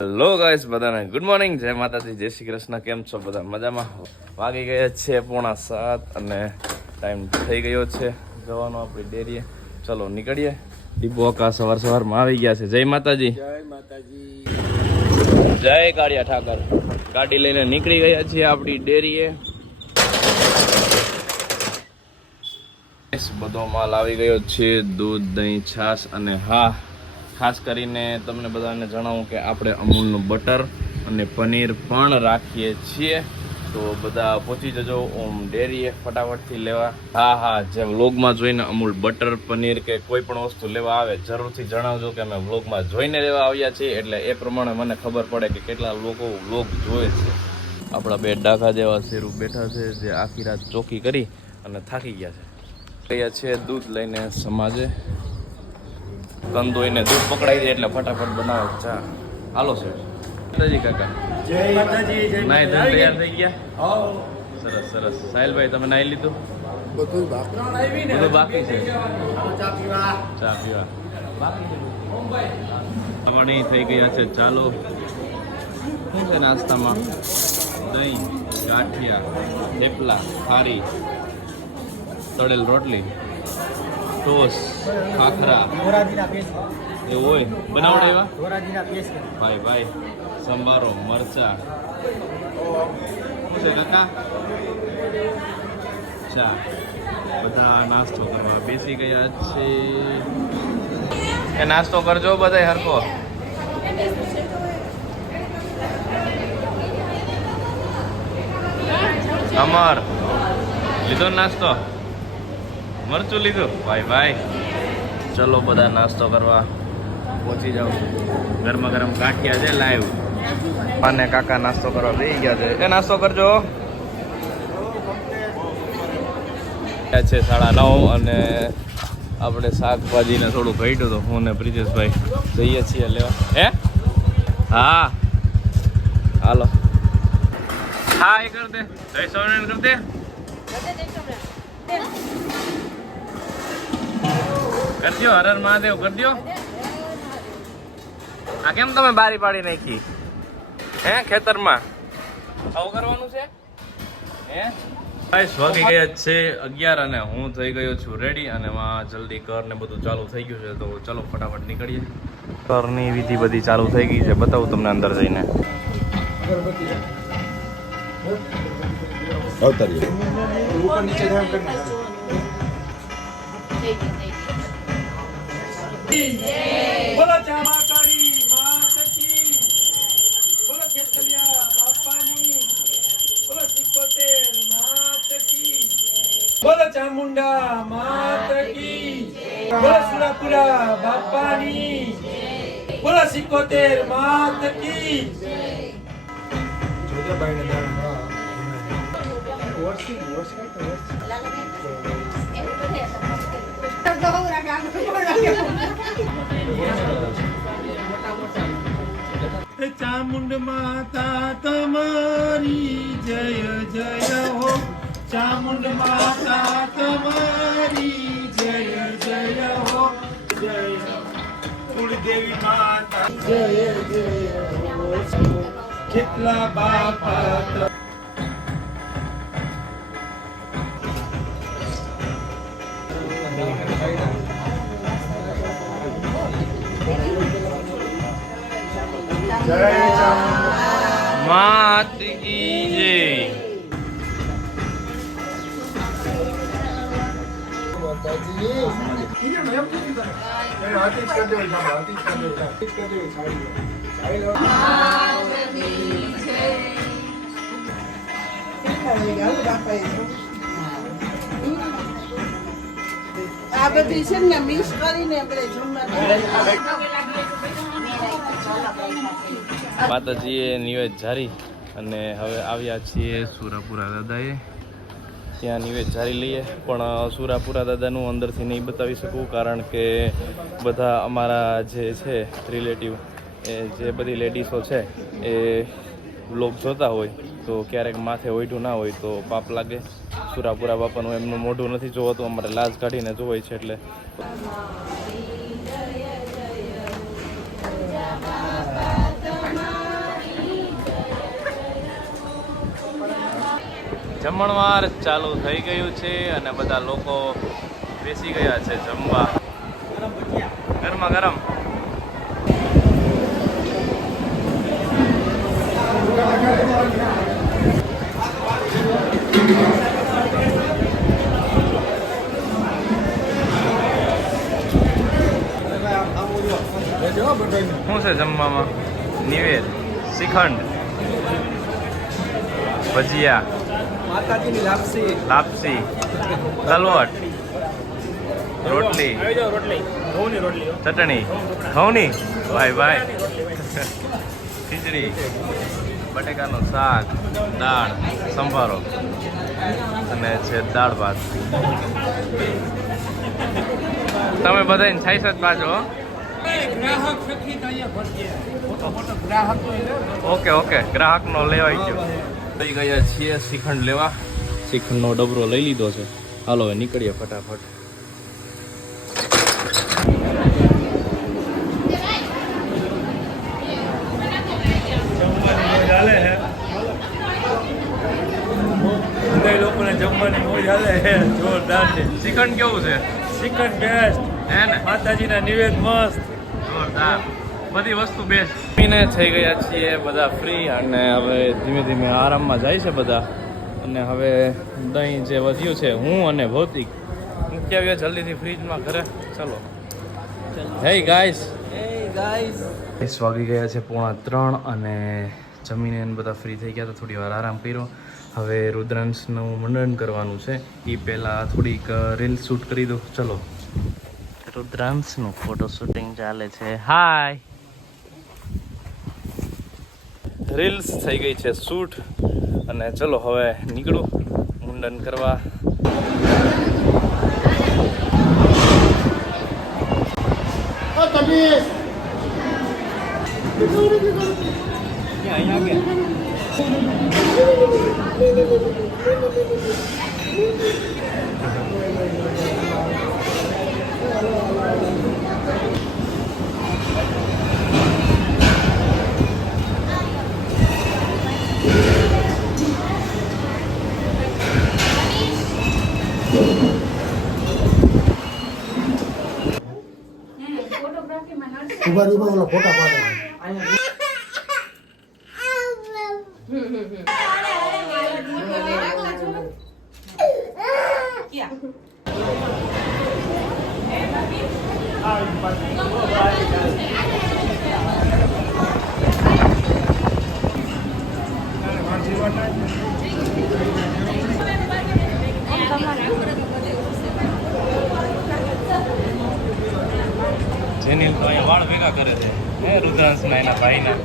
Hello guys, બધાને good morning, જય માતાજી, જય શ્રી કૃષ્ણ. કેમ છો બધા? મજામાં? વાગી ગયા છે 6:45 અને ટાઈમ થઈ ગયો છે જવાનો આપણી ડેરીએ. ચલો નીકળીએ. દીપોકા સવારમાં આવી ગયા છે. જય માતાજી. જય માતાજી. જય કાળિયા ઠાકર. ગાડી લઈને નીકળી ગયા છીએ આપણી ડેરીએ. બધો માલ આવી ગયો છે, દૂધ, દહીં, છાશ અને હા, ખાસ કરીને તમને બધાને જણાવું કે આપણે અમૂલનું બટર અને પનીર પણ રાખીએ છીએ. તો બધા પહોંચી જજો ઓમ ડેરીએ ફટાફટથી લેવા. હા, જે વ્લોગમાં જોઈને અમૂલ બટર, પનીર કે કોઈ પણ વસ્તુ લેવા આવે જરૂરથી જણાવજો કે અમે વ્લોગમાં જોઈને લેવા આવ્યા છીએ, એટલે એ પ્રમાણે મને ખબર પડે કે કેટલા લોકો વ્લોગ જોવે છે. આપણા બે ડાઘા જેવા શેરું બેઠા છે જે આખી રાત ચોકી કરી અને થાકી ગયા છે દૂધ લઈને સમાજે. કંદોઈને દૂધ પકડાઈ દે એટલે ફટાફટ બનાવો ચા. હાલો છે માતાજી કાકા. જય માતાજી. જય નાઈ ધોઈને તૈયાર થઈ ગયા? હા. સરસ. સાહિલભાઈ, તમે નાઈ લીધું? બધું બાકી છે. ચા પીવા બાકી છે. પાણી થઈ ગયા છે ચાલો. શું છે નાસ્તામાં? દહીં, ગાંઠિયા, થેપલા, ખારી, તળેલ રોટલી, ટોસ, ખાખરા એવું હોય. બનાવડે એવા ભાઈ સંભારો, મરચા. શું છે કાકા? ચા. બધા નાસ્તો કરવા બેસી ગયા છે. એ નાસ્તો કરજો બધા હરખો. અમર લીધો નાસ્તો? મરચું લીધું? ભાઈ ચલો બધા નાસ્તો કરવા પહોંચી જાઓ. ગરમા ગરમ ગાંઠિયા છે લાઈવ. અને કાકા નાસ્તો કરવા બેસી ગયા છે. એ નાસ્તો કરજો. છે 9:30 અને આપણે શાકભાજીને થોડું ઘટ્યું તો હું ને બ્રિજેશભાઈ જઈએ છીએ લેવા. હા હાલો. હા એ કર દે. જય સ્વામિનારાયણ કર દે. કરજો. હર મહાદેવ કરજો. આ કેમ તમે બારી પાડી નાખી? ખેતરમાં આવું કરવાનું છે? વાગી ગયા છે 11 અને હું થઈ ગયો છું રેડી. અને એમાં જલ્દી કર ને બધું ચાલુ થઈ ગયું છે, તો ચલો ફટાફટ નીકળીએ. કરની વિધિ બધી ચાલુ થઈ ગઈ છે, બતાવું તમને અંદર જઈને. બોલો ચામાકારી માત કી, બોલો ખેતલિયા બાપાની, બોલો સિકોતેર માત કી, બોલો ચામુંડા માત કી, બોલો સુરાપુરા બાપાની, બોલો સિકોતેર માત કી. ચામુંડ માતા તમારી જય જય હો, ચામુંડ માતા તમારી જય જય હો, જય કુળદેવી માતા જય જય હો, કેટલા બાપા. માત કી જય. આ બધી છે ને મિક્સ કરીને આપણે માતાજીએ નિવેદ જારી અને હવે આવ્યા છીએ સુરાપુરા દાદાએ. ત્યાં નિવેદ જારી લઈએ, પણ સુરાપુરા દાદાનું અંદરથી નહીં બતાવી શકું, કારણ કે બધા અમારા જે છે રિલેટિવ, એ જે બધી લેડીઝો છે એ વ્લોગ જોતા હોય તો ક્યારેક માથે ઓઢું ના હોય તો પાપ લાગે. સુરાપુરા બાપાનું એમનું મોઢું નથી જોવાતું, અમારે લાજ કાઢીને જોવાય છે. એટલે જમણવાર ચાલુ થઈ ગયું છે અને બધા લોકો બેસી ગયા છે જમવા. ગરમા ગરમ શું છે જમવામાં? નિવેદ, શ્રીખંડ, ભજીયા, માતાજીની લાપસી, તલવટ, રોટલી, ચટણી, ઘઉંની, ભાઈ ભાઈ, ખીચડી, બટેકાનું શાક, દાળ, સંભારો અને છે દાળ ભાત. તમે બધાને છાઈસ જ પાછો. ઓકે ઓકે, ગ્રાહકનો લેવાઈ ગયો. થઈ ગયા છીએ શ્રીખંડ લેવા. શ્રીખંડનો ડબરો લઈ લીધો છે. હાલો હવે નીકળીએ ફટાફટ. લોકોને જમવાની મોજ હાલે છે જોરદાર છે. શ્રીખંડ કેવું છે? શ્રીખંડ બેસ્ટ, હે ને? માતાજીના નિવેદ મસ્ત, જોરદાર, બધી વસ્તુ બેસ્ટ. પીને થઈ ગયા છીએ બધા ફ્રી અને હવે ધીમે ધીમે આરામમાં જાય છે બધા. અને હવે દહીં જે વધ્યું છે હું અને ભૌતિક મૂકી આવ્યા જલ્દીથી ફ્રીજમાં ઘરે. ચલો હે ગાઈસ, 10 વાગી ગયા છે, 2:45 અને જમીને બધા ફ્રી થઈ ગયા તો થોડી વાર આરામ કર્યો. હવે રુદ્રાંશનું મંડન કરવાનું છે, એ પહેલાં થોડીક રીલ શૂટ કરી દો. ચલો, રુદ્રાંશનું ફોટો શૂટિંગ ચાલે છે. હાય, રીલ્સ થઈ ગઈ છે શૂટ અને ચલો હવે નીકળું મુંડન કરવા. ઉભા ફોટા પાડે. જેની તો અહીંયા વાળ ભેગા કરે છે હે રુદ્રાંશના એના ભાઈના.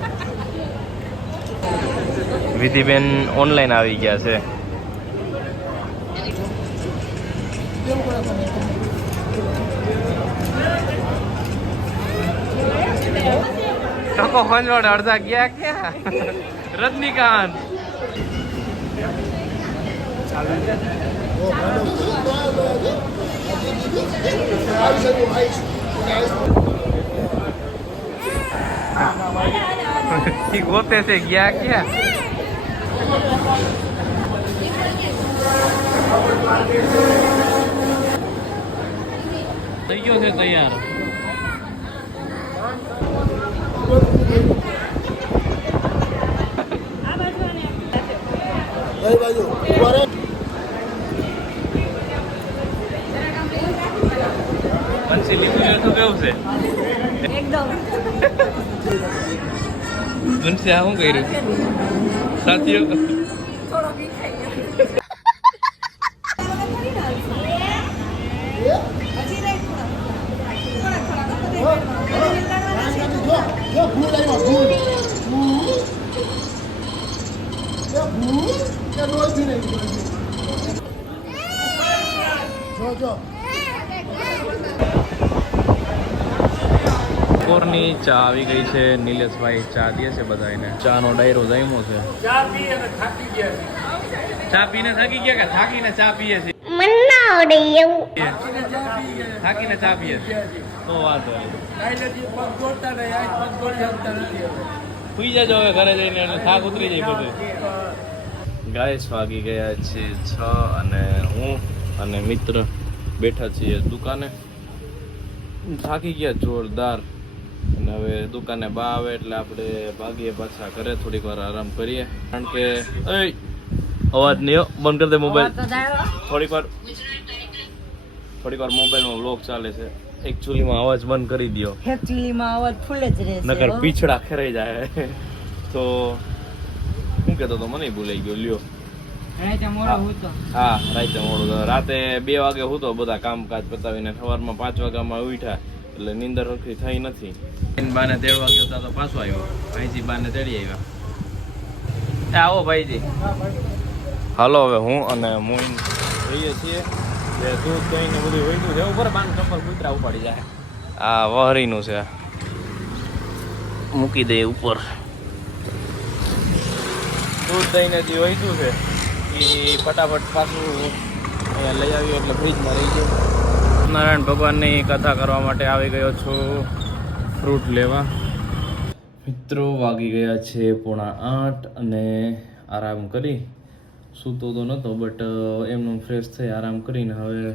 વિધિબેન ઓનલાઈન આવી ગયા છે. ટકો ખંજવાડ અડધા ગયા ક્યાં? રજનીકાંત ગોતે છે ગયા ક્યાં? થઈ ગયો છે તૈયાર. બંસી લીંબુ જેઠું કેવું છે? એકદમ બંસી આ શું કર્યું સાથીઓ? થોડો મીઠાઈ બપોરની ચા આવી ગઈ છે. નિલેશભાઈ ચા દે છે બધાને. ચાનો ડાયરો જામ્યો છે. ચા પી અને થાકી ગયા ચા પીને થાકી ગયા કે થાકીને ચા પીએ છે? થાકીને ચા પીએ છે તો વાંધો નહીં. કાંઈ પગ દોડતા નહીં આજ પગ દોડી શકતા નથી હવે. સુઈ જજો હવે ઘરે જઈને એટલે થાક ઉતરી જાય બધું. ગાઈસ વાગી ગયા છે 6 અને હું અને મિત્ર બેઠા છીએ દુકાને. થાકી ગયા જોરદાર અને હવે દુકાને બા આવે એટલે આપણે ભાગીએ પાછા ઘરે. થોડીક વાર આરામ કરીએ કારણ કે અવાજ નહીં હો, બંધ કરી દે મોબાઈલ. થોડીક વાર મોબાઈલમાં વ્લોગ ચાલે છે. એકચ્યુઅલીમાં અવાજ બંધ કરી દો. એકચ્યુઅલીમાં અવાજ ફૂલ જ રહેશે નકર પીછડા ખેરાઈ જાય. તો શું કહેતો તો મને ભૂલાઈ ગયો. લ્યો રાતે મોડો હતો. હા રાતે મોડું. રાતે 2 વાગે હતો બધા કામકાજ પતાવીને સવારમાં 5 વાગ્યામાં ઉઠ્યા એટલે નીંદર સરખી થઈ નથી. બાને તેડવા ગયો હતા તો પાછો આવ્યો. ભાઈજી બાને તેડી આવ્યા. આવો ભાઈજી. હાલો હવે હું અને મોઈન જઈએ છીએ. જે દૂધ દહીં ને બધું હોય છે ઉપર બાન ચપ્પલ કૂતરા ઉપાડી જાય. આ વહરીનું છે, મૂકી દે ઉપર. દૂધ દહીં ને જે વહીતું છે એ ફટાફટ પાછું અહીંયા લઈ આવ્યું એટલે ફ્રીજમાં રહી ગયું. નારાયણ ભગવાનની કથા કરવા માટે આવી ગયો છું ફ્રૂટ લેવા. મિત્રો વાગી ગયા છે 7:45 અને આરામ કરી. સૂતો તો નહોતો બટ એમનું ફ્રેશ થઈ આરામ કરીને હવે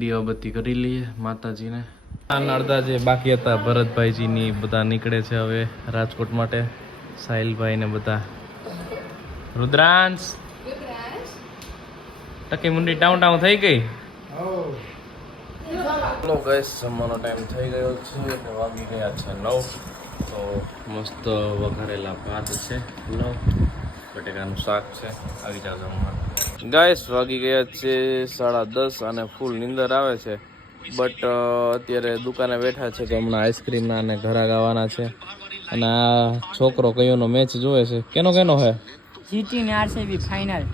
દીવાબત્તી કરી લઈએ માતાજીને. અડધા જે બાકી હતા ભરતભાઈજીની બધા નીકળે છે હવે રાજકોટ માટે. સાહિલભાઈ ને બધા. રુદ્રાંશ ટકી મુંડી ટાઉન થઈ ગઈ. ચલો ગાઈસ જમવાનો ટાઈમ થઈ ગયો છે અને વાગી ગયા છે 9. તો મસ્ત વઘારેલા ભાત છે, બટેકાનું શાક છે. આવી જાવ જમવા. ગાઈસ વાગી ગયા છે 10:30 અને ફૂલ નીંદર આવે છે બટ અત્યારે દુકાને બેઠા છે કે હમણાં આઈસ્ક્રીમના અને ઘરા ગાવાના છે. અને આ છોકરો કયોનો મેચ જોવે છે. કેનો હે? જીટી ને આરસીબી ફાઇનલ.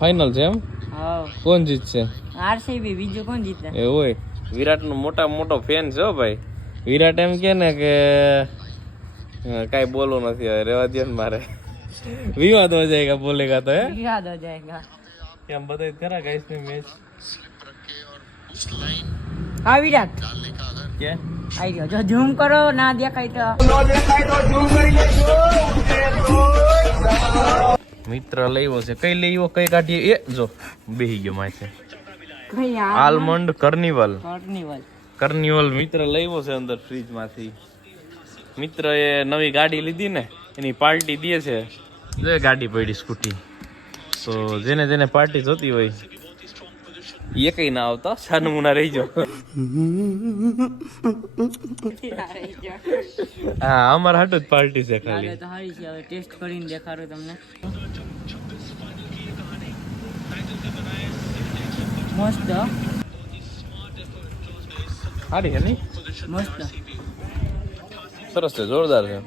ફાઇનલ છે એમ? હા. કોણ જીતશે? આરસીબી. બીજું કોણ જીતે? એવું હોય. વિરાટનો મોટો ફેન છે હો ભાઈ. વિરાટ એમ કે ને કે કાંઈ બોલવું નથી હવે, રેવા દે ને મારે. વિવાદ હો જાયગા બોલેગા તો હે. યાદ હો જાયગા. કેમ બતાવી ખરા ગાઈસ ની મેચ? હા વિરાટ કે આઈ ગયો. જો ઝૂમ કરો ના દેખાય તો. મિત્ર લેવો છે. કઈ લેવો કઈ કાઢીએ? એ જો બેહી ગયો માથે. આલમંડ કર્નિવલ મિત્ર લેવો છે અંદર ફ્રીજ માંથી. મિત્ર એ નવી ગાડી લીધી ને એની પાર્ટી દે છે. જે ગાડી પડી સ્કૂટી. તો જેને જેને પાર્ટી જોતી હોય એ કઈ ના આવતા સાનમુના રહી જાઓ. હા અમારા હાટુ જ પાર્ટી છે ખાલી. તો હારી છે. હવે ટેસ્ટ કરીને દેખાડું તમને. મસ્ત સારી છે નહીં? મસ્ત સરસ છે, જોરદાર છે.